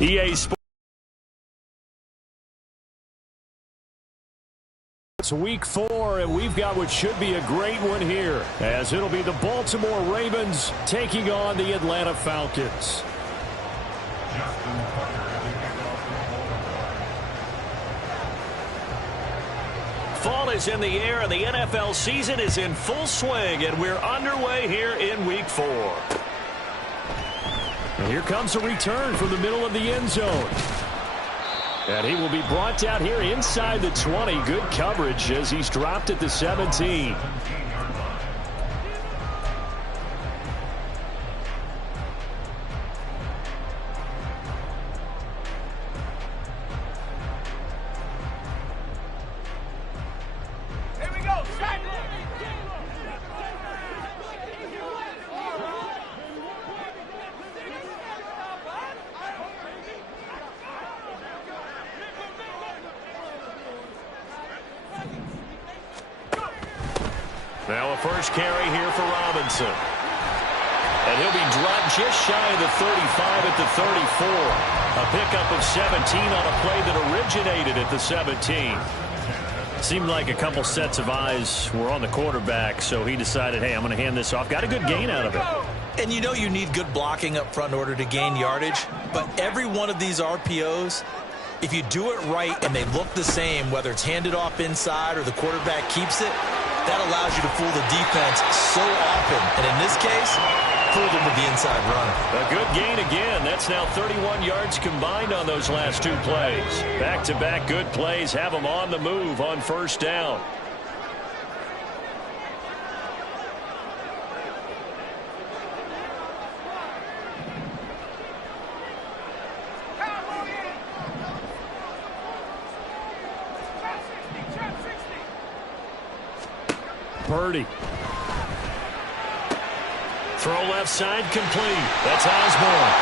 EA Sports. It's week 4, and we've got what should be a great one here, as it'll be the Baltimore Ravens taking on the Atlanta Falcons. Fall is in the air, and the NFL season is in full swing, and we're underway here in week 4. And here comes a return from the middle of the end zone. And he will be brought down here inside the 20. Good coverage as he's dropped at the 17. Now a first carry here for Robinson. And he'll be dropped just shy of the 35 at the 34. A pickup of 17 on a play that originated at the 17. Seemed like a couple sets of eyes were on the quarterback, so he decided, hey, I'm going to hand this off. Got a good gain out of it. And you know you need good blocking up front in order to gain yardage, but every one of these RPOs, if you do it right and they look the same, whether it's handed off inside or the quarterback keeps it, that allows you to fool the defense so often. And in this case, fool them with the inside run. A good gain again. That's now 31 yards combined on those last 2 plays. Back-to-back good plays have them on the move on first down. Purdy. Throw left side complete. That's Osborne.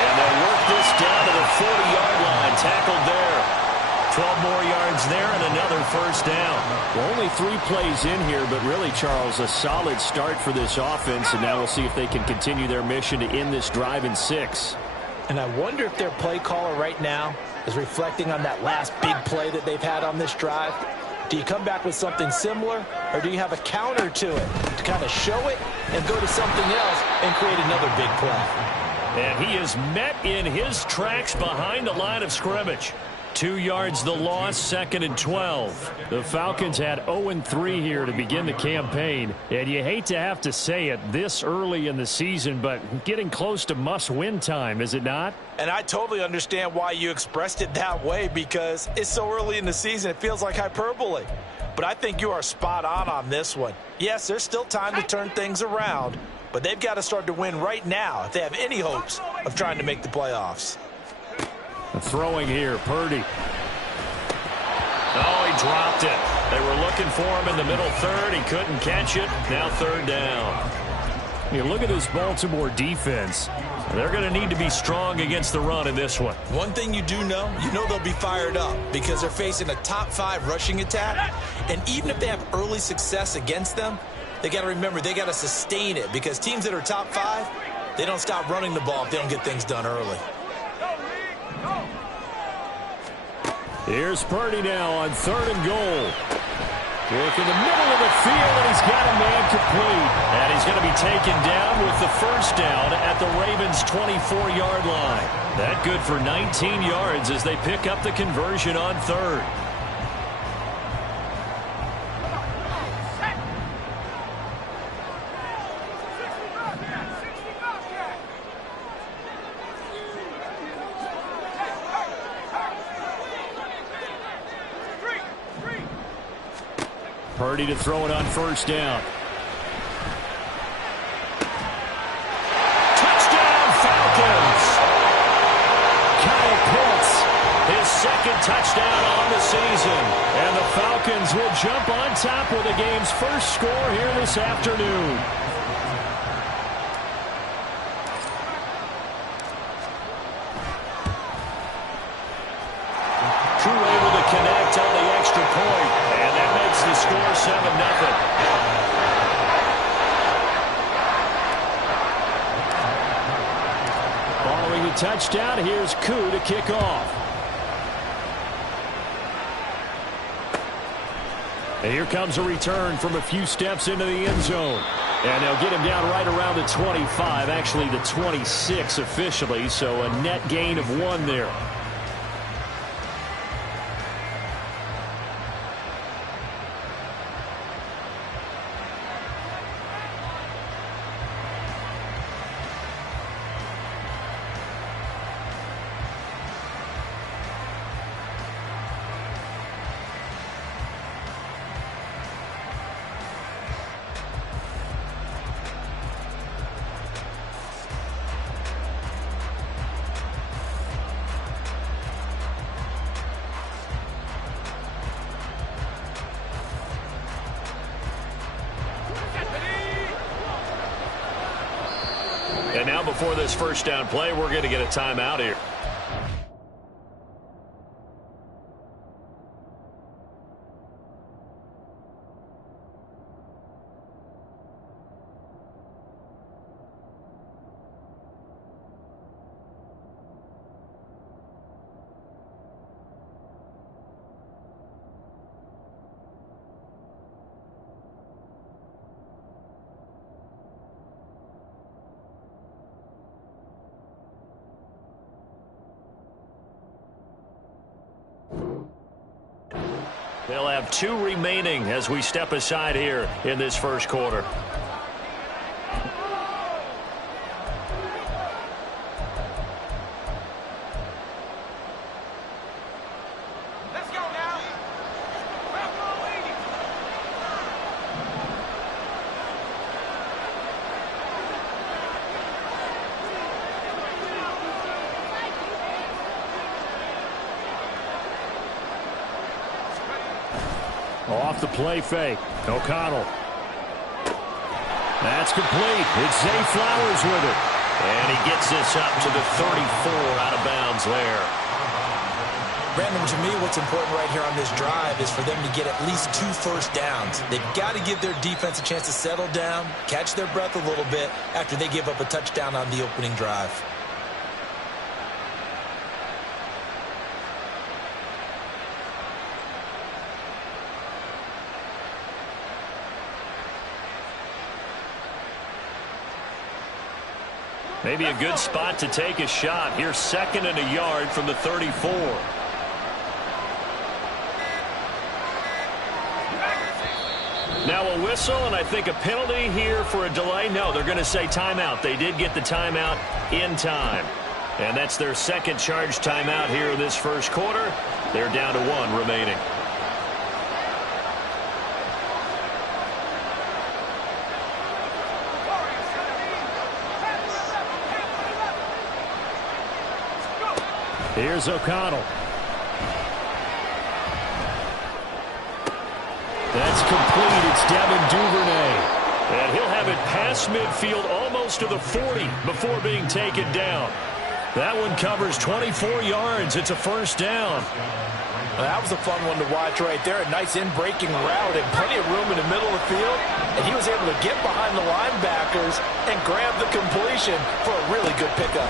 And they'll work this down to the 40-yard line. Tackled there. 12 more yards there and another first down. Well, only 3 plays in here, but really, Charles, a solid start for this offense. And now we'll see if they can continue their mission to end this drive in 6. And I wonder if their play caller right now is reflecting on that last big play that they've had on this drive. Do you come back with something similar, or do you have a counter to it to kind of show it and go to something else and create another big play? And he is met in his tracks behind the line of scrimmage. 2 yards the loss, 2nd and 12. The Falcons had 0-3 here to begin the campaign. And you hate to have to say it this early in the season, but getting close to must-win time, is it not? And I totally understand why you expressed it that way, because it's so early in the season it feels like hyperbole. But I think you are spot on this one. Yes, there's still time to turn things around, but they've got to start to win right now if they have any hopes of trying to make the playoffs. Throwing here, Purdy. Oh, he dropped it. They were looking for him in the middle third. He couldn't catch it. Now 3rd down. You look at this Baltimore defense. They're going to need to be strong against the run in this one. One thing you do know, they'll be fired up because they're facing a top 5 rushing attack. And even if they have early success against them, they got to remember they got to sustain it, because teams that are top 5, they don't stop running the ball if they don't get things done early. Here's Purdy now on 3rd and goal. Look in the middle of the field, and he's got a man complete. And he's going to be taken down with the first down at the Ravens' 24-yard line. That good for 19 yards as they pick up the conversion on 3rd. Purdy to throw it on first down. Touchdown, Falcons! Kyle Pitts, his 2nd touchdown on the season. And the Falcons will jump on top with the game's first score here this afternoon. Drew able to connect on the extra point. And that makes the score 7-0. Following the touchdown. Here's Koo to kick off. And here comes a return from a few steps into the end zone. And they'll get him down right around the 25, actually the 26 officially, so a net gain of 1 there. And now before this first down play, we're going to get a timeout here. They'll have 2 remaining as we step aside here in this first quarter. Let's go now. Off the play fake. O'Connell. That's complete. It's Zay Flowers with it. And he gets this up to the 34 out of bounds there. Brandon, to me, what's important right here on this drive is for them to get at least 2 first downs. They've got to give their defense a chance to settle down, catch their breath a little bit after they give up a touchdown on the opening drive. Maybe a good spot to take a shot. Here's 2nd and a yard from the 34. Now a whistle, and I think a penalty here for a delay. No, they're going to say timeout. They did get the timeout in time. And that's their 2nd charge timeout here in this first quarter. They're down to 1 remaining. Here's O'Connell. That's complete. It's Devin Duvernay. And he'll have it past midfield almost to the 40 before being taken down. That one covers 24 yards. It's a first down. Well, that was a fun one to watch right there. A nice in-breaking route and plenty of room in the middle of the field. And he was able to get behind the linebackers and grab the completion for a really good pickup.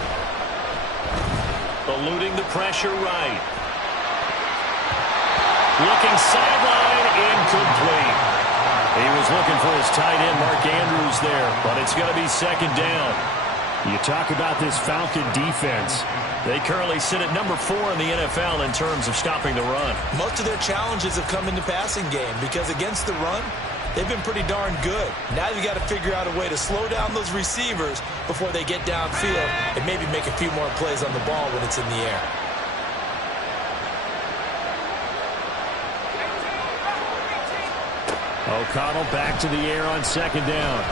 Eluding the pressure right. Looking sideline, incomplete. He was looking for his tight end, Mark Andrews, there, but it's going to be 2nd down. You talk about this Falcon defense. They currently sit at number 4 in the NFL in terms of stopping the run. Most of their challenges have come in the passing game because against the run, they've been pretty darn good. Now you've got to figure out a way to slow down those receivers before they get downfield and maybe make a few more plays on the ball when it's in the air. O'Connell back to the air on 2nd down.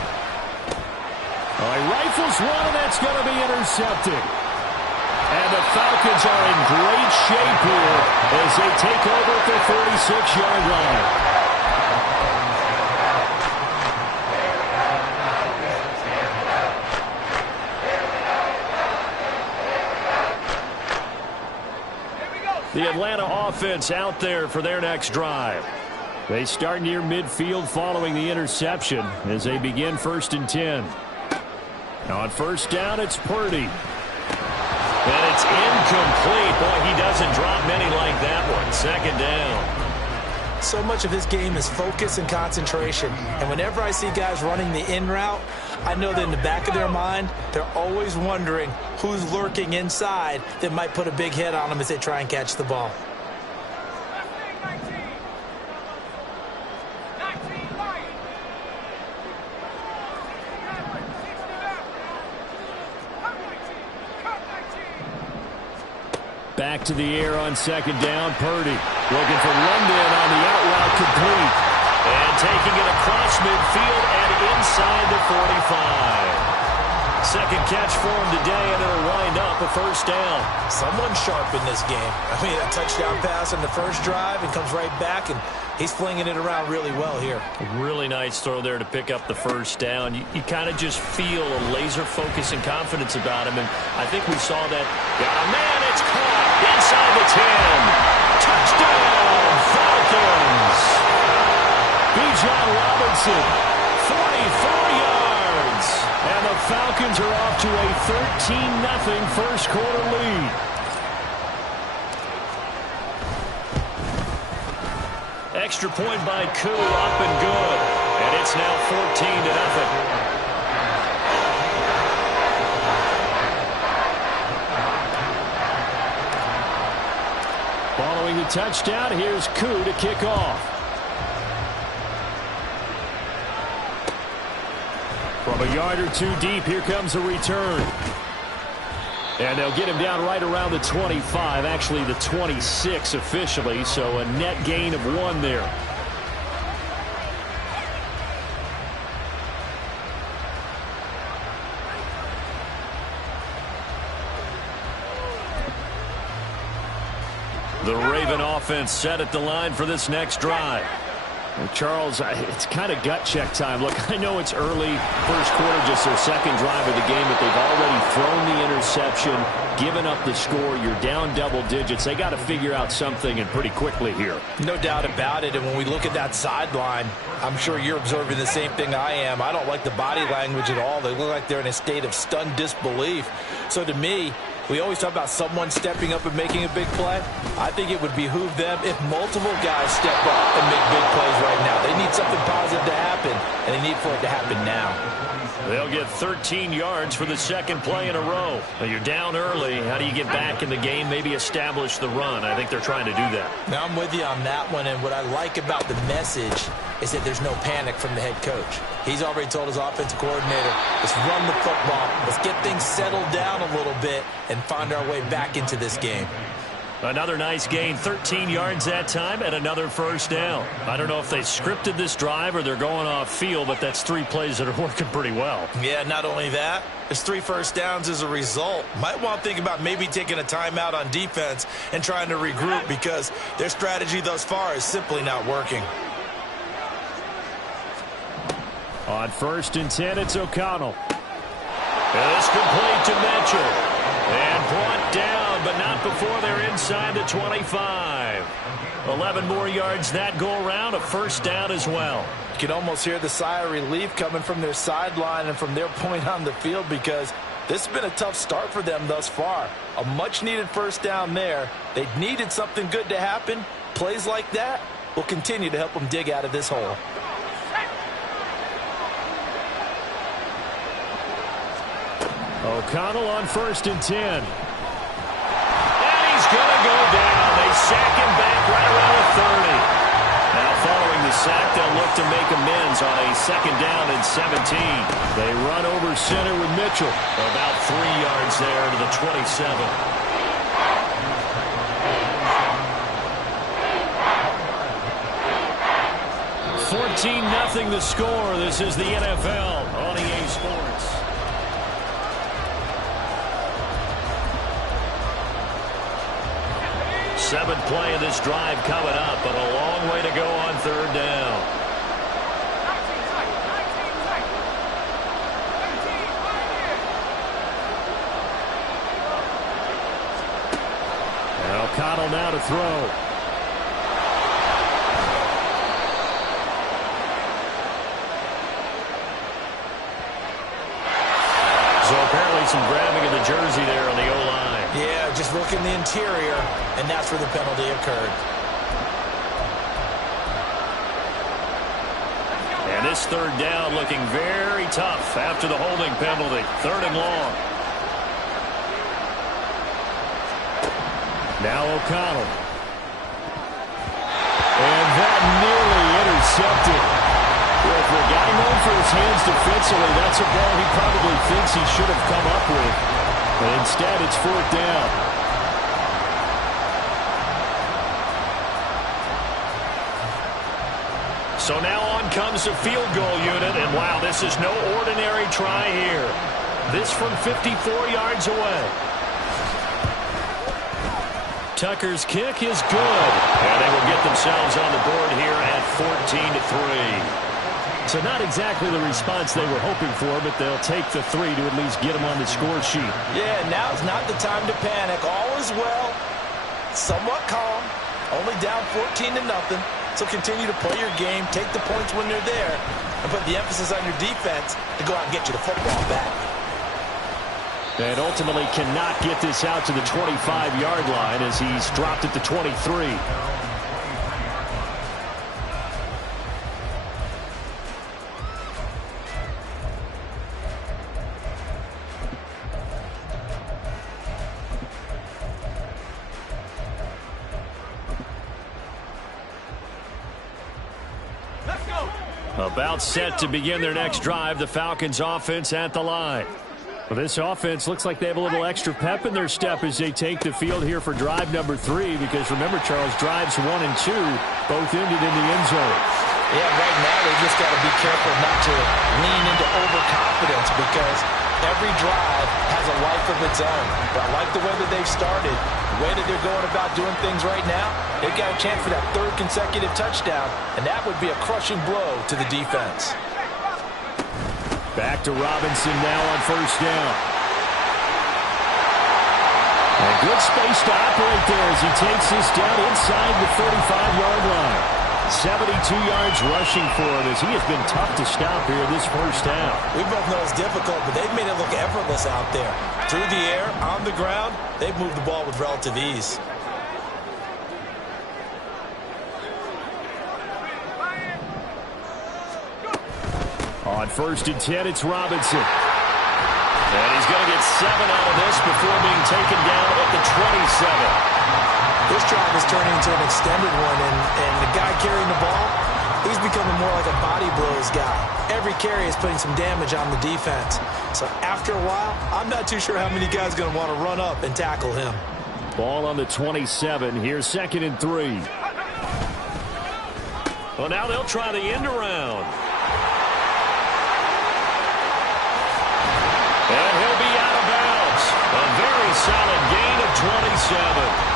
He rifles one, and that's going to be intercepted. And the Falcons are in great shape here as they take over at the 46-yard line. The Atlanta offense out there for their next drive. They start near midfield following the interception as they begin 1st and 10. On 1st down, it's Purdy. And it's incomplete. Boy, he doesn't drop many like that one. Second down. So much of his game is focus and concentration. And whenever I see guys running the in route, I know that in the back of their mind, they're always wondering who's lurking inside that might put a big hit on them as they try and catch the ball. Back to the air on second down. Purdy looking for London on the out route, complete. And taking it across midfield and inside the 45. Second catch for him today, and it'll wind up a first down. Someone sharp in this game. I mean, a touchdown pass on the first drive and comes right back, and he's flinging it around really well here. Really nice throw there to pick up the first down. You kind of just feel a laser focus and confidence about him, and I think we saw that. Got a man, it's caught inside the 10. Touchdown, Falcons. Bijan Robinson, 44 yards. And the Falcons are off to a 13-0 first quarter lead. Extra point by Koo, up and good. And it's now 14-0. Following the touchdown, here's Koo to kick off. From a yard or two deep, here comes a return. And they'll get him down right around the 25, actually the 26 officially, so a net gain of 1 there. The Raven offense set at the line for this next drive. Well, Charles, it's kind of gut check time. Look, I know it's early, first quarter, just their second drive of the game, but they've already thrown the interception, given up the score. You're down double digits. They got to figure out something, and pretty quickly here. No doubt about it, and when we look at that sideline, I'm sure you're observing the same thing I am. I don't like the body language at all. They look like they're in a state of stunned disbelief. So to me, we always talk about someone stepping up and making a big play. I think it would behoove them if multiple guys step up and make big plays right now. They need something positive to happen, and they need for it to happen now. They'll get 13 yards for the second play in a row. Now you're down early. How do you get back in the game, maybe establish the run? I think they're trying to do that. Now I'm with you on that one, and what I like about the message is that there's no panic from the head coach. He's already told his offensive coordinator, let's run the football, let's get things settled down a little bit and find our way back into this game. Another nice gain, 13 yards that time, and another first down. I don't know if they scripted this drive or they're going off field, but that's 3 plays that are working pretty well. Yeah, not only that, there's 3 first downs as a result. Might want to think about maybe taking a timeout on defense and trying to regroup because their strategy thus far is simply not working. On 1st and 10, it's O'Connell. And it's complete to Mitchell. And brought down, but not before they're inside the 25. 11 more yards that go around, a first down as well. You can almost hear the sigh of relief coming from their sideline and from their point on the field because this has been a tough start for them thus far. A much-needed first down there. They needed something good to happen. Plays like that will continue to help them dig out of this hole. O'Connell on 1st and 10. And he's going to go down. They sack him back right around the 30. Now following the sack, they'll look to make amends on a 2nd down and 17. They run over center with Mitchell. About 3 yards there to the 27. $14-0 the score. This is the NFL on EA Sports. Seventh play of this drive coming up, but a long way to go on 3rd down. And O'Connell now to throw. So apparently some grabbing of the jersey there on the O-line. Yeah, just look in the interior, and that's where the penalty occurred. And this third down looking very tough after the holding penalty. 3rd and long. Now O'Connell. And that nearly intercepted. Well, for a guy known for his hands defensively, that's a ball he probably thinks he should have come up with. But instead, it's 4th down. So now on comes the field goal unit. And, wow, this is no ordinary try here. This from 54 yards away. Tucker's kick is good. And they will get themselves on the board here at 14-3. So not exactly the response they were hoping for, but they'll take the 3 to at least get them on the score sheet. Yeah, now's not the time to panic. All is well. Somewhat calm. Only down 14-0. So continue to play your game, take the points when they're there, and put the emphasis on your defense to go out and get you the football back. And ultimately cannot get this out to the 25-yard line as he's dropped at the 23. Let's go. About set to begin their next drive, the Falcons offense at the line. Well, this offense looks like they have a little extra pep in their step as they take the field here for drive number 3, because remember, Charles, drives 1 and 2 both ended in the end zone. Yeah, right now they just got to be careful not to lean into overconfidence, because every drive has a life of its own. But I like the way that they've started, the way that they're going about doing things right now. They've got a chance for that 3rd consecutive touchdown, and that would be a crushing blow to the defense. Back to Robinson now on 1st down. And good space to operate there as he takes this down inside the 35-yard line. 72 yards rushing for him as he has been tough to stop here this first half. We both know it's difficult, but they've made it look effortless out there. Through the air, on the ground, they've moved the ball with relative ease. On 1st and 10, it's Robinson. And he's going to get 7 out of this before being taken down at the 27. This drive is turning into an extended one, and the guy carrying the ball, he's becoming more like a body blows guy. Every carry is putting some damage on the defense. So after a while, I'm not too sure how many guys are going to want to run up and tackle him. Ball on the 27. Here's 2nd and 3. Well, now they'll try the end around. And he'll be out of bounds. A very solid gain of 27.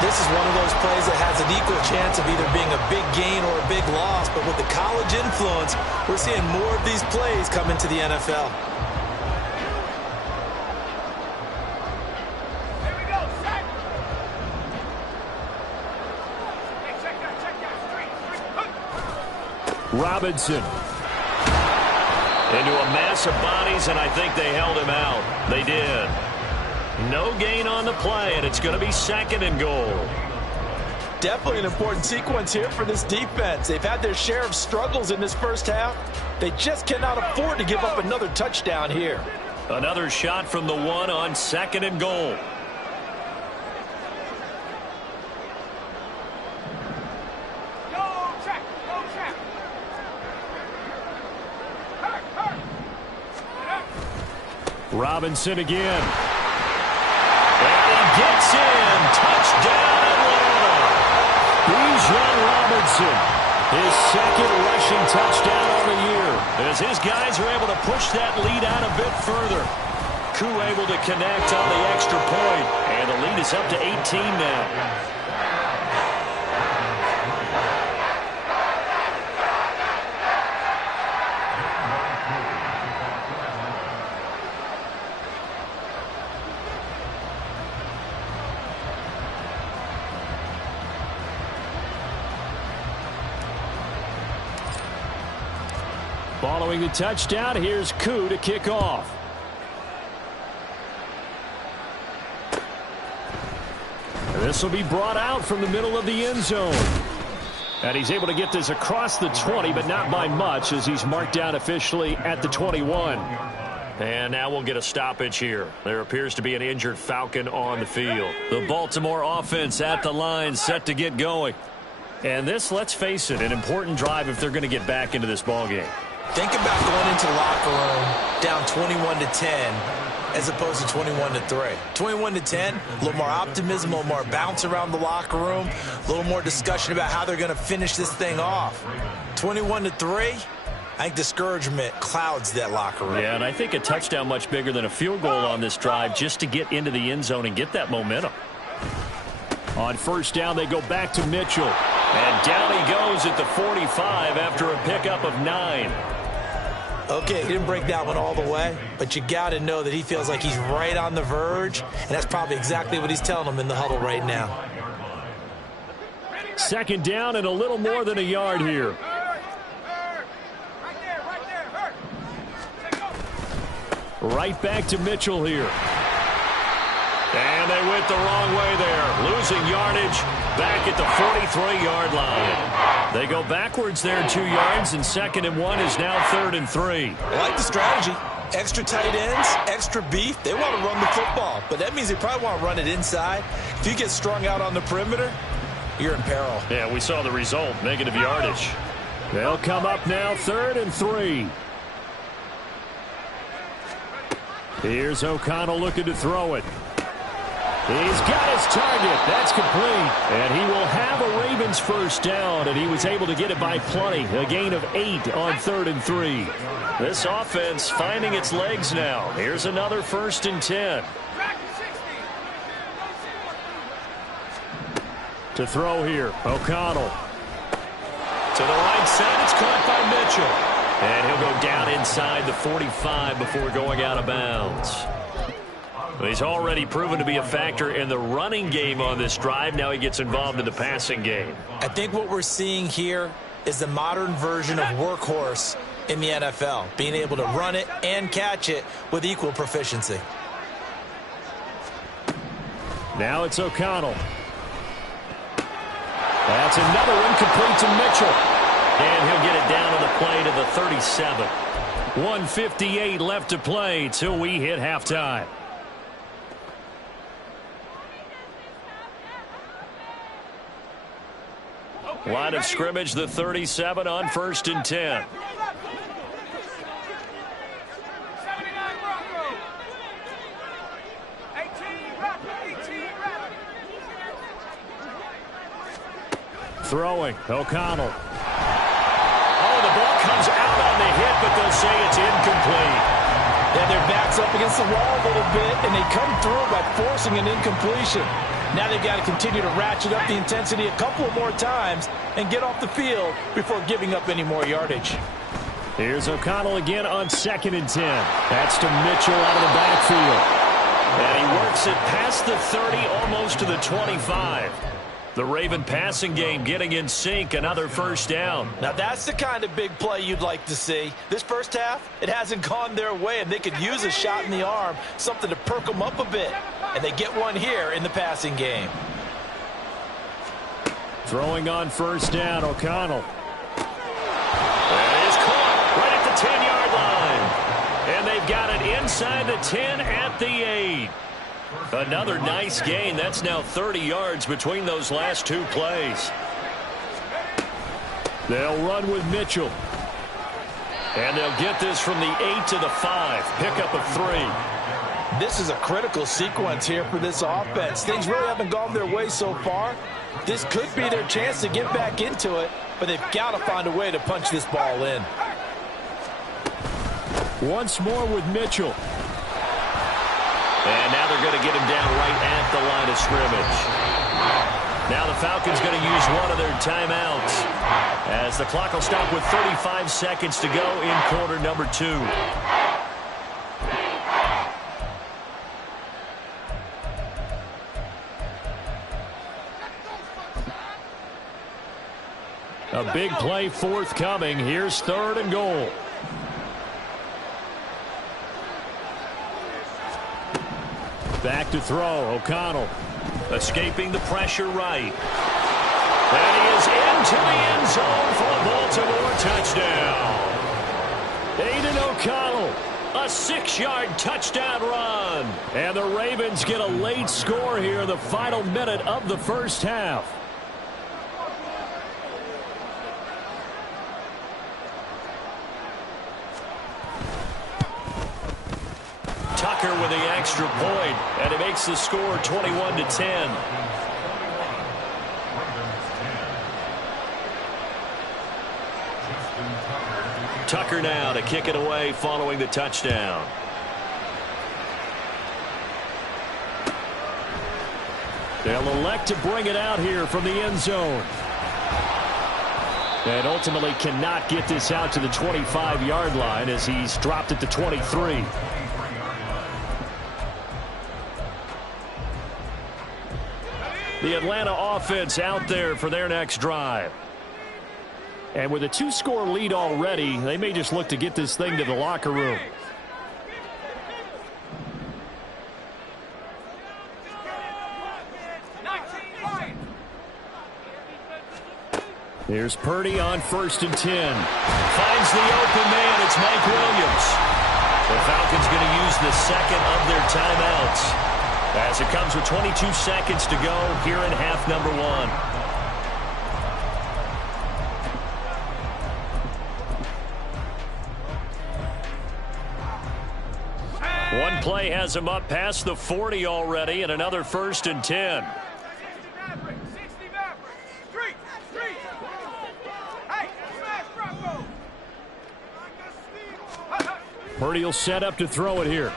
This is one of those plays that has an equal chance of either being a big gain or a big loss. But with the college influence, we're seeing more of these plays come into the NFL. Here we go. Set. Hey, check that. 3. Robinson. Into a mass of bodies, and I think they held him out. They did. No gain on the play, and it's going to be 2nd and goal. Definitely an important sequence here for this defense. They've had their share of struggles in this first half. They just cannot afford to give up another touchdown here. Another shot from the 1 on 2nd and goal. Go check. Go check. Hurt. Robinson again. And he gets in. Touchdown, Atlanta. Bijan Robinson. His 2nd rushing touchdown on the year, as his guys are able to push that lead out a bit further. Koo able to connect on the extra point, and the lead is up to 18 now. Following the touchdown, here's Koo to kick off. This will be brought out from the middle of the end zone. And he's able to get this across the 20, but not by much, as he's marked down officially at the 21. And now we'll get a stoppage here. There appears to be an injured Falcon on the field. The Baltimore offense at the line, set to get going. And this, let's face it, an important drive if they're going to get back into this ballgame. Think about going into the locker room down 21-10 as opposed to 21-3. 21-10, a little more optimism, a little more bounce around the locker room, a little more discussion about how they're going to finish this thing off. 21-3, I think discouragement clouds that locker room. Yeah, and I think a touchdown much bigger than a field goal on this drive just to get into the end zone and get that momentum. On first down, they go back to Mitchell. And down he goes at the 45 after a pickup of 9. Okay, he didn't break that one all the way, but you got to know that he feels like he's right on the verge, and that's probably exactly what he's telling them in the huddle right now. Second down and a little more than a yard here. Right back to Mitchell here. And they went the wrong way there. Losing yardage back at the 43-yard line. They go backwards there 2 yards, and 2nd and 1 is now 3rd and 3. I like the strategy. Extra tight ends, extra beef. They want to run the football, but that means they probably want to run it inside. If you get strung out on the perimeter, you're in peril. Yeah, we saw the result, negative yardage. They'll come up now 3rd and 3. Here's O'Connell looking to throw it. He's got his target. That's complete. And he will have a Ravens first down, and he was able to get it by plenty. A gain of 8 on 3rd and 3. This offense finding its legs now. Here's another 1st and 10. To throw here, O'Connell. To the right side, it's caught by Mitchell. And he'll go down inside the 45 before going out of bounds. He's already proven to be a factor in the running game on this drive. Now he gets involved in the passing game. I think what we're seeing here is the modern version of workhorse in the NFL, being able to run it and catch it with equal proficiency. Now it's O'Connell. That's another incomplete to Mitchell. And he'll get it down on the play to the 37. 1:58 left to play till we hit halftime. Line of scrimmage, the 37 on 1st and 10. Throwing, O'Connell. Oh, the ball comes out on the hit, but they'll say it's incomplete. Yeah, their back's up against the wall a little bit, and they come through by forcing an incompletion. Now they've got to continue to ratchet up the intensity a couple of more times and get off the field before giving up any more yardage. Here's O'Connell again on 2nd and 10. That's to Mitchell out of the backfield. And he works it past the 30, almost to the 25. The Raven passing game getting in sync, another 1st down. Now that's the kind of big play you'd like to see. This first half, it hasn't gone their way, and they could use a shot in the arm, something to perk them up a bit. And they get one here in the passing game. Throwing on 1st down, O'Connell. That is caught right at the 10-yard line. And they've got it inside the 10 at the 8. Another nice gain. That's now 30 yards between those last 2 plays. They'll run with Mitchell. And they'll get this from the 8 to the 5. Pickup of 3. This is a critical sequence here for this offense. Things really haven't gone their way so far. This could be their chance to get back into it, but they've got to find a way to punch this ball in. Once more with Mitchell. And now they're going to get him down right at the line of scrimmage. Now the Falcons going to use one of their timeouts as the clock will stop with 35 seconds to go in quarter number 2. A big play forthcoming. Here's 3rd and goal. Back to throw. O'Connell escaping the pressure right. And he is into the end zone for a Baltimore touchdown. Aiden O'Connell, a 6-yard touchdown run. And the Ravens get a late score here in the final minute of the first half. Tucker with the extra point, and it makes the score 21-10. Tucker now to kick it away following the touchdown. They'll elect to bring it out here from the end zone. And ultimately cannot get this out to the 25-yard line as he's dropped it to 23. The Atlanta offense out there for their next drive. And with a 2-score lead already, they may just look to get this thing to the locker room. Here's Purdy on 1st and 10. Finds the open man. It's Mike Williams. The Falcons going to use the second of their timeouts as it comes with 22 seconds to go here in half number 1. One play has him up past the 40 already, and another 1st and 10. Purdy will set up to throw it here.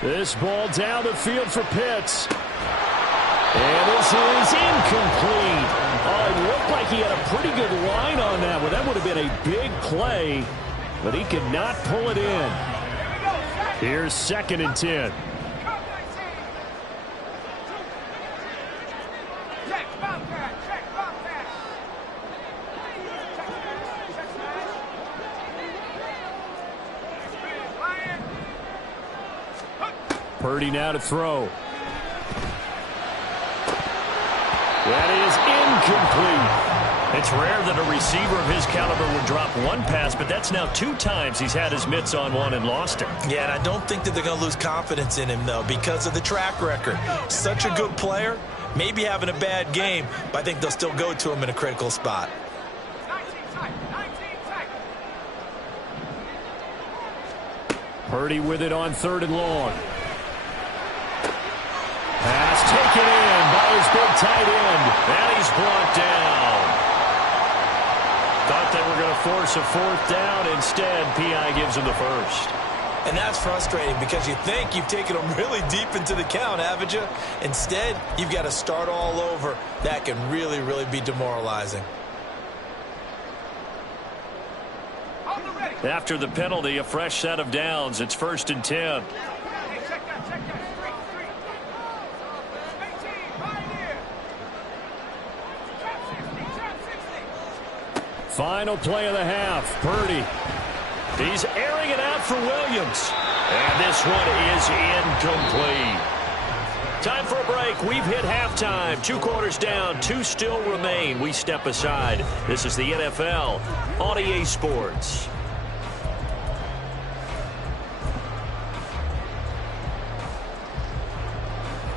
This ball down the field for Pitts. And this is incomplete. Oh, it looked like he had a pretty good line on that one. That would have been a big play, but he could not pull it in. Here's 2nd and 10. Purdy now to throw. That is incomplete. It's rare that a receiver of his caliber would drop one pass, but that's now 2 times he's had his mitts on one and lost it. Yeah, and I don't think that they're going to lose confidence in him, though, because of the track record. Such a good player, maybe having a bad game, but I think they'll still go to him in a critical spot. Purdy with it on 3rd and long. Pass taken in by his big tight end. And he's brought down. Thought they were going to force a 4th down. Instead, P.I. gives him the 1st. And that's frustrating because you think you've taken them really deep into the count, haven't you? Instead, you've got to start all over. That can really, really be demoralizing. After the penalty, a fresh set of downs. It's 1st and 10. Final play of the half. Purdy. He's airing it out for Williams. And this one is incomplete. Time for a break. We've hit halftime. 2 quarters down. 2 still remain. We step aside. This is the NFL on EA Sports.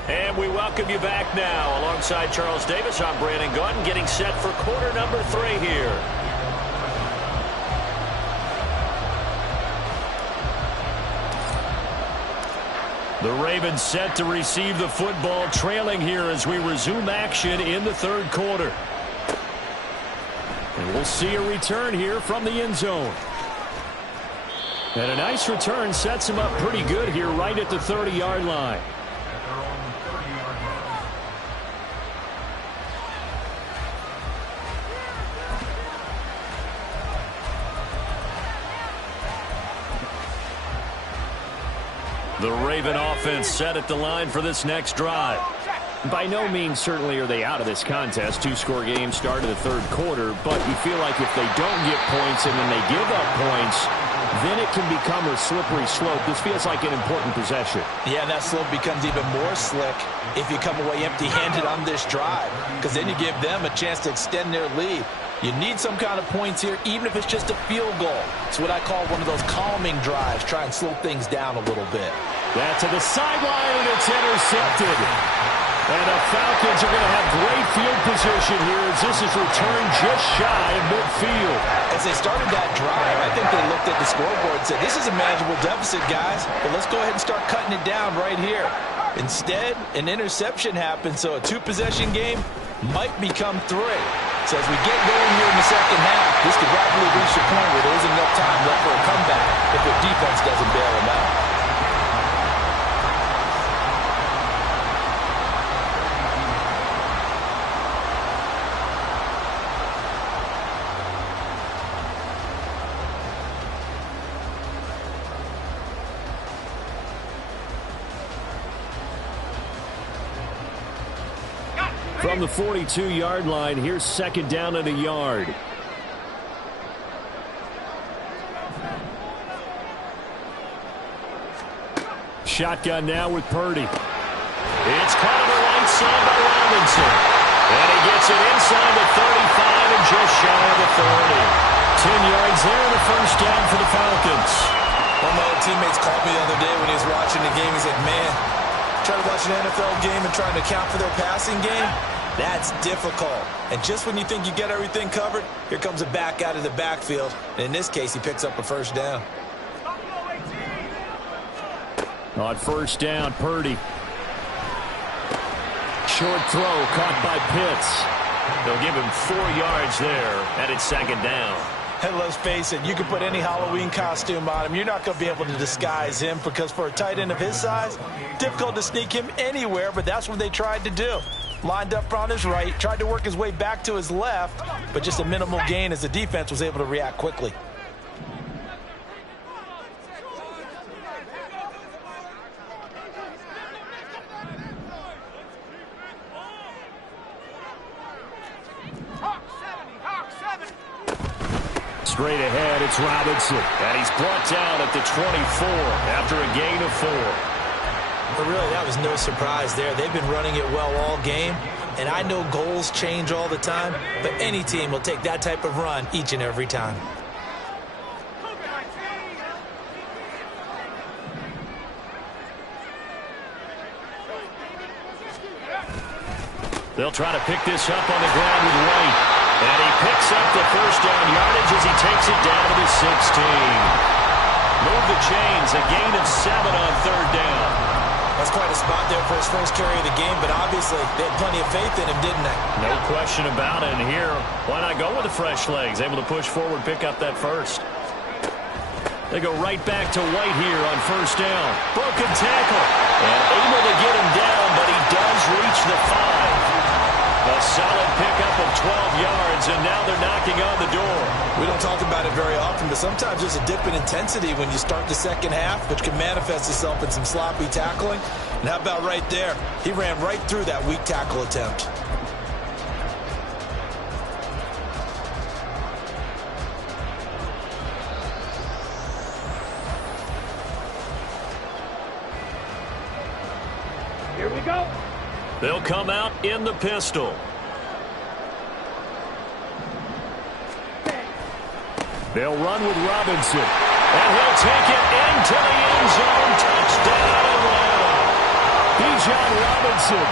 And we welcome you back now. Alongside Charles Davis, I'm Brandon Gunn, getting set for quarter number 3 here. The Ravens set to receive the football, trailing here as we resume action in the 3rd quarter. And we'll see a return here from the end zone. And a nice return sets him up pretty good here right at the 30-yard line. The Raven offense set at the line for this next drive. By no means certainly are they out of this contest. 2-score game start of the 3rd quarter, but you feel like if they don't get points and then they give up points, then it can become a slippery slope. This feels like an important possession. Yeah, and that slope becomes even more slick if you come away empty-handed on this drive, because then you give them a chance to extend their lead. You need some kind of points here, even if it's just a field goal. It's what I call one of those calming drives. Try and slow things down a little bit. That to the sideline, and it's intercepted. And the Falcons are going to have great field position here as this is returned just shy of midfield. As they started that drive, I think they looked at the scoreboard and said, this is a manageable deficit, guys, but let's go ahead and start cutting it down right here. Instead, an interception happened, so a two-possession game might become three. So as we get going here in the second half, this could rapidly reach the point where there isn't enough time left for a comeback if their defense doesn't bail them out. From the 42-yard line, here's second down and a yard. Shotgun now with Purdy. It's caught on the right side by Robinson. And he gets it inside the 35 and just shy of the 30. 10 yards there and a first down for the Falcons. One of my old teammates called me the other day when he was watching the game. He's like, man, trying to watch an NFL game and trying to account for their passing game, that's difficult. And just when you think you get everything covered, here comes a back out of the backfield. And in this case, he picks up a first down. On first down, Purdy. Short throw caught by Pitts. They'll give him 4 yards there, and it's second down. And let's face it, you can put any Halloween costume on him. You're not going to be able to disguise him because for a tight end of his size, difficult to sneak him anywhere, but that's what they tried to do. Lined up on his right, tried to work his way back to his left, but just a minimal gain as the defense was able to react quickly. Straight ahead, it's Robinson. And he's brought down at the 24 after a gain of 4. But really, that was no surprise there. They've been running it well all game. And I know goals change all the time, but any team will take that type of run each and every time. They'll try to pick this up on the ground with White. And he picks up the first down yardage as he takes it down to the 16. Move the chains, a gain of 7 on third down. That's quite a spot there for his first carry of the game, but obviously they had plenty of faith in him, didn't they? No question about it. And here, why not go with the fresh legs? Able to push forward, pick up that first. They go right back to White here on first down. Broken tackle. And able to get him down, but he does reach the 5. A solid pickup of 12 yards, and now they're knocking on the door. We don't talk about it very often, but sometimes there's a dip in intensity when you start the second half, which can manifest itself in some sloppy tackling. And how about right there? He ran right through that weak tackle attempt. Here we go. They'll come out in the pistol. They'll run with Robinson. And he'll take it into the end zone. Touchdown Atlanta. Bijan Robinson,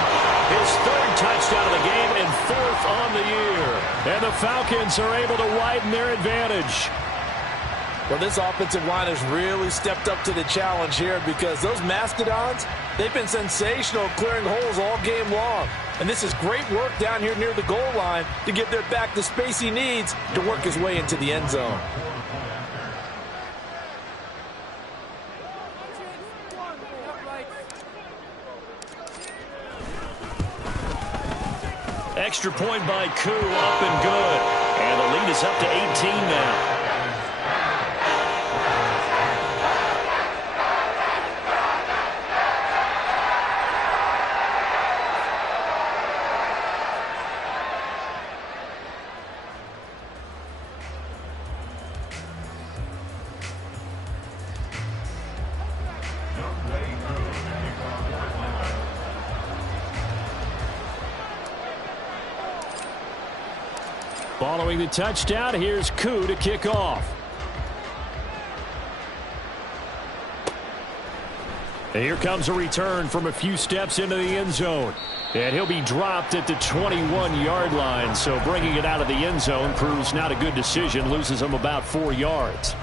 his 3rd touchdown of the game and 4th on the year. And the Falcons are able to widen their advantage. Well, this offensive line has really stepped up to the challenge here because those Mastodons, they've been sensational clearing holes all game long. And this is great work down here near the goal line to give their back the space he needs to work his way into the end zone. Extra point by Koo, up and good. And the lead is up to 18 now. Following the touchdown, here's Koo to kick off. And here comes a return from a few steps into the end zone. And he'll be dropped at the 21-yard line. So bringing it out of the end zone proves not a good decision. Loses him about 4 yards.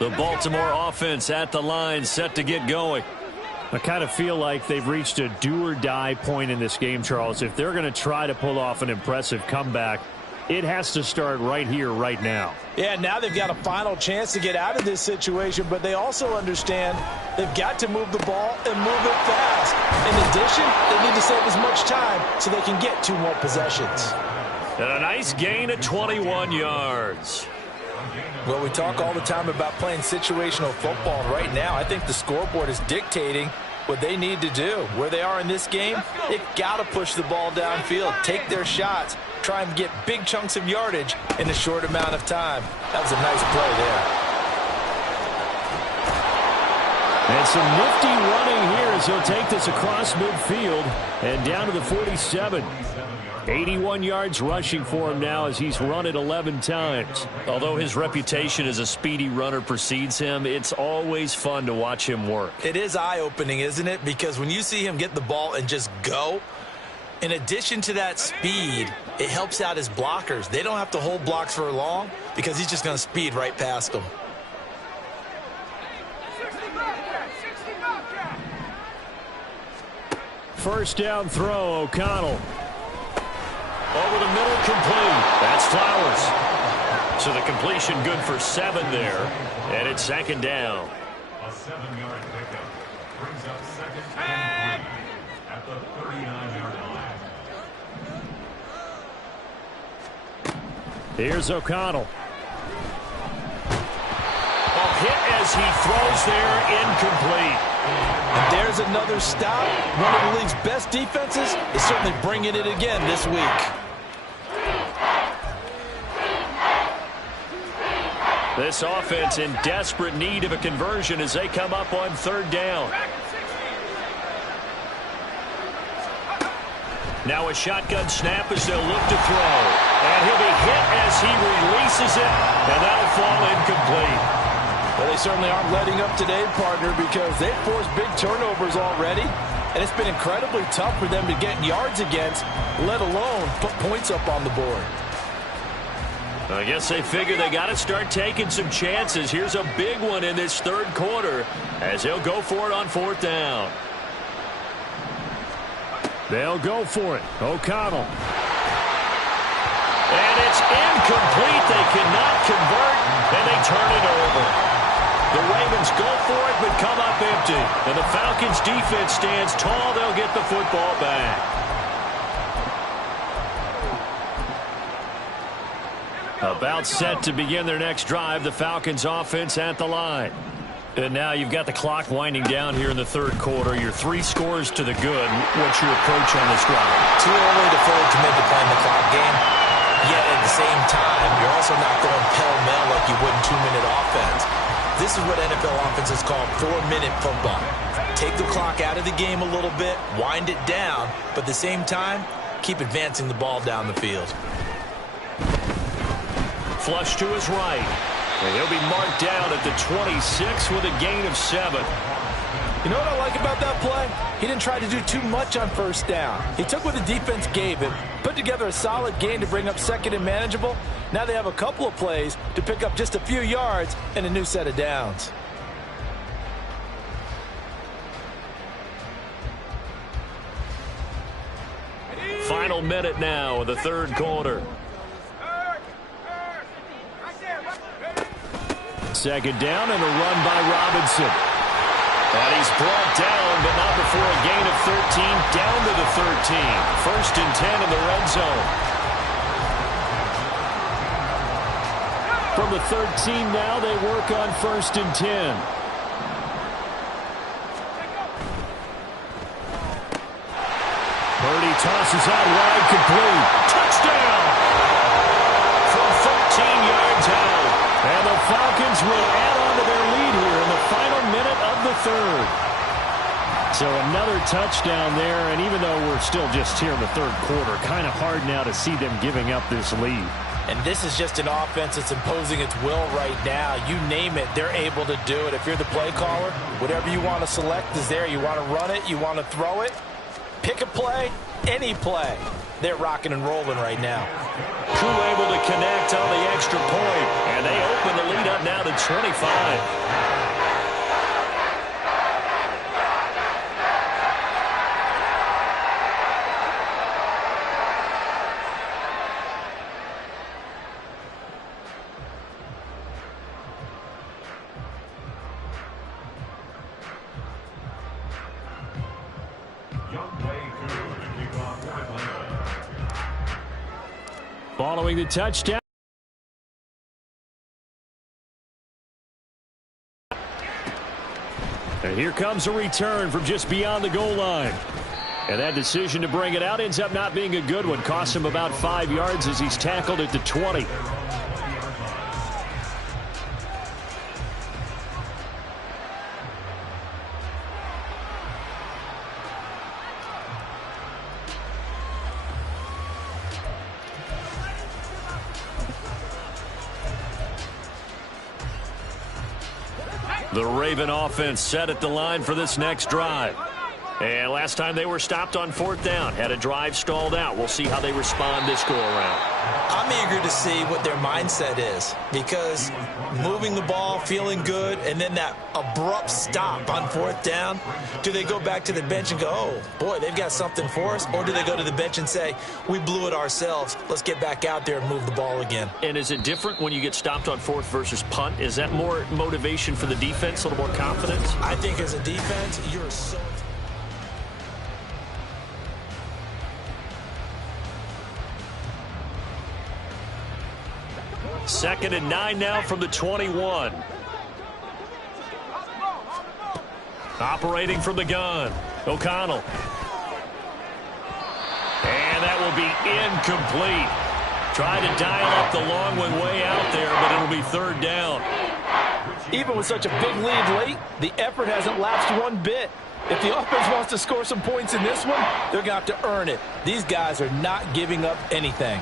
The Baltimore offense at the line, set to get going. I kind of feel like they've reached a do-or-die point in this game, Charles. If they're going to try to pull off an impressive comeback, it has to start right here, right now. Yeah, now they've got a final chance to get out of this situation, but they also understand they've got to move the ball and move it fast. In addition, they need to save as much time so they can get 2 more possessions. And a nice gain of 21 yards. Well, we talk all the time about playing situational football. Right now, I think the scoreboard is dictating what they need to do. Where they are in this game, they've got to push the ball downfield, take their shots, try and get big chunks of yardage in a short amount of time. That was a nice play there. And some nifty running here as he'll take this across midfield and down to the 47. 81 yards rushing for him now as he's run it 11 times. Although his reputation as a speedy runner precedes him, it's always fun to watch him work. It is eye-opening, isn't it? Because when you see him get the ball and just go, in addition to that speed, it helps out his blockers. They don't have to hold blocks for long because he's just going to speed right past them. First down throw, O'Connell. Over the middle, complete. That's Flowers. So the completion good for 7 there. And it's second down. A 7-yard pickup brings up second and 3 at the 39-yard line. Here's O'Connell. Hit as he throws there, incomplete. And there's another stop. One of the league's best defenses is certainly bringing it again this week. This offense in desperate need of a conversion as they come up on 3rd down. Now a shotgun snap as they'll look to throw. And he'll be hit as he releases it, and that'll fall incomplete. Well, they certainly aren't letting up today, partner, because they've forced big turnovers already, and it's been incredibly tough for them to get yards against, let alone put points up on the board. I guess they figure they got to start taking some chances. Here's a big one in this 3rd quarter as they'll go for it on 4th down. They'll go for it. O'Connell. And it's incomplete. They cannot convert, and they turn it over. The Ravens go for it, but come up empty. And the Falcons' defense stands tall. They'll get the football back. About set to begin their next drive, the Falcons' offense at the line. And now you've got the clock winding down here in the 3rd quarter. You're 3 scores to the good. What's your approach on this drive? Too early to fully commit to playing the clock game. Yet at the same time, you're also not going pell-mell like you would in 2-minute offense. This is what NFL offenses call 4-minute football. Take the clock out of the game a little bit, wind it down, but at the same time, keep advancing the ball down the field. Flush to his right. And he'll be marked down at the 26 with a gain of 7. You know what I like about that play? He didn't try to do too much on 1st down. He took what the defense gave him, put together a solid gain to bring up 2nd and manageable. Now they have a couple of plays to pick up just a few yards and a new set of downs. Final minute now of the 3rd quarter. 2nd down and a run by Robinson. And he's brought down, but not before a gain of 13, down to the 13. 1st and 10 in the red zone. From the 13 now, they work on 1st and 10. Tosses out wide, complete. Touchdown! From 13 yards out. And the Falcons will add on to their lead here in the final minute of the third. So another touchdown there, and even though we're still just here in the third quarter, kind of hard now to see them giving up this lead. And this is just an offense that's imposing its will right now. You name it, they're able to do it. If you're the play caller, whatever you want to select is there. You want to run it, you want to throw it, pick a play, any play. They're rocking and rolling right now. Crew able to connect on the extra point, and they open the lead up now to 25. Following the touchdown. And here comes a return from just beyond the goal line. And that decision to bring it out ends up not being a good one. Costs him about 5 yards as he's tackled at the 20. The Raven offense set at the line for this next drive. And last time they were stopped on fourth down, had a drive stalled out. We'll see how they respond this go-around. I'm eager to see what their mindset is, because moving the ball, feeling good, and then that abrupt stop on fourth down, do they go back to the bench and go, oh, boy, they've got something for us? Or do they go to the bench and say, we blew it ourselves, let's get back out there and move the ball again? And is it different when you get stopped on fourth versus punt? Is that more motivation for the defense, a little more confidence? I think as a defense, you're so... Second and 9 now from the 21. Operating from the gun, O'Connell. And that will be incomplete. Tried to dial up the long one way out there, but it'll be third down. Even with such a big lead late, the effort hasn't lapsed one bit. If the offense wants to score some points in this one, they're going to have to earn it. These guys are not giving up anything.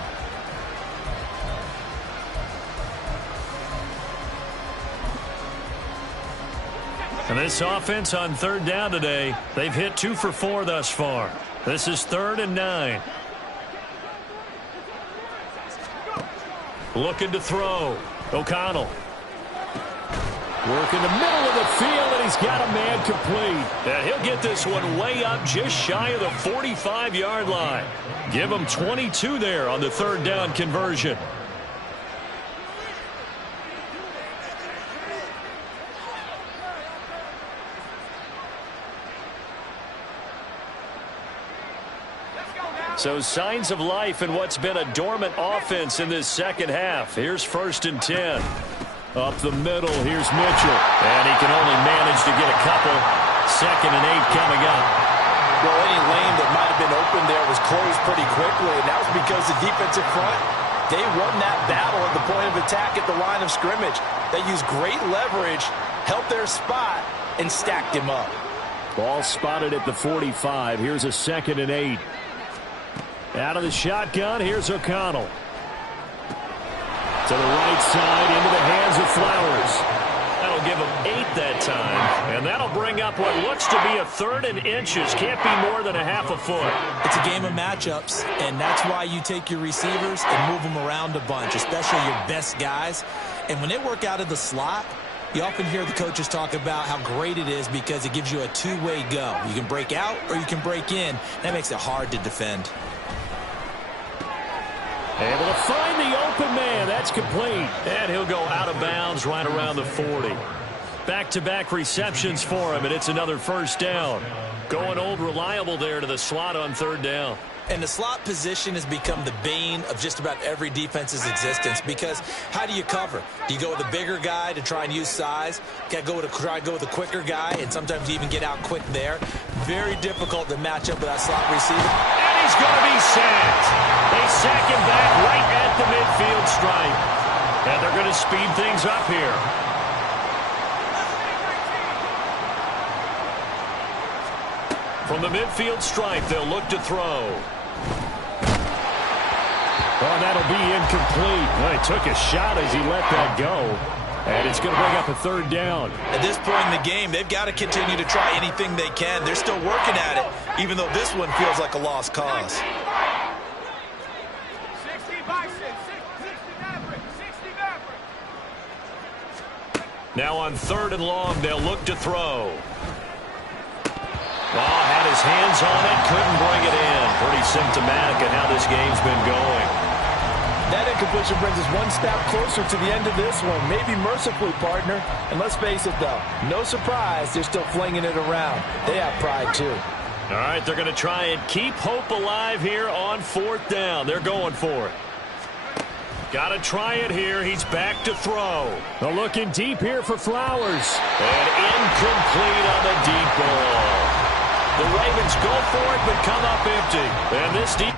And this offense on third down today, they've hit 2 for 4 thus far. This is 3rd and 9. Looking to throw. O'Connell. Work in the middle of the field, and he's got a man complete. And he'll get this one way up just shy of the 45-yard line. Give him 22 there on the third down conversion. So signs of life in what's been a dormant offense in this second half. Here's 1st and 10. Up the middle, here's Mitchell. And he can only manage to get a couple. 2nd and 8 coming up. Well, any lane that might have been open there was closed pretty quickly, and that was because the defensive front, they won that battle at the point of attack at the line of scrimmage. They used great leverage, helped their spot, and stacked him up. Ball spotted at the 45. Here's a 2nd and 8. Out of the shotgun, here's O'Connell. To the right side, into the hands of Flowers. That'll give him 8 that time. And that'll bring up what looks to be a 3rd and inches. Can't be more than a half a foot. It's a game of matchups, and that's why you take your receivers and move them around a bunch, especially your best guys. And when they work out of the slot, you often hear the coaches talk about how great it is because it gives you a two-way go. You can break out or you can break in. That makes it hard to defend. Able to find the open man. That's complete. And he'll go out of bounds right around the 40. Back-to-back receptions for him, and it's another 1st down. Going old reliable there to the slot on 3rd down. And the slot position has become the bane of just about every defense's existence, because how do you cover? Do you go with a bigger guy to try and use size? Try to go with a quicker guy, and sometimes you even get out quick there. Very difficult to match up with that slot receiver. And he's going to be sacked. They sack him back right at the midfield stripe. And they're going to speed things up here. From the midfield stripe, they'll look to throw. Oh, that'll be incomplete. Well, he took a shot as he let that go. And it's going to bring up a third down. At this point in the game, they've got to continue to try anything they can. They're still working at it, even though this one feels like a lost cause. 60 Bison, 60 Maverick, 60 Maverick. Now on 3rd and long, they'll look to throw. Oh, had his hands on it, couldn't bring it in. Pretty symptomatic of how this game's been going. That incompletion brings us one step closer to the end of this one. Maybe mercifully, partner. And let's face it, though, no surprise, they're still flinging it around. They have pride, too. All right, they're going to try and keep hope alive here on 4th down. They're going for it. Got to try it here. He's back to throw. They're looking deep here for Flowers. And incomplete on the deep ball. The Ravens go for it, but come up empty. And this deep...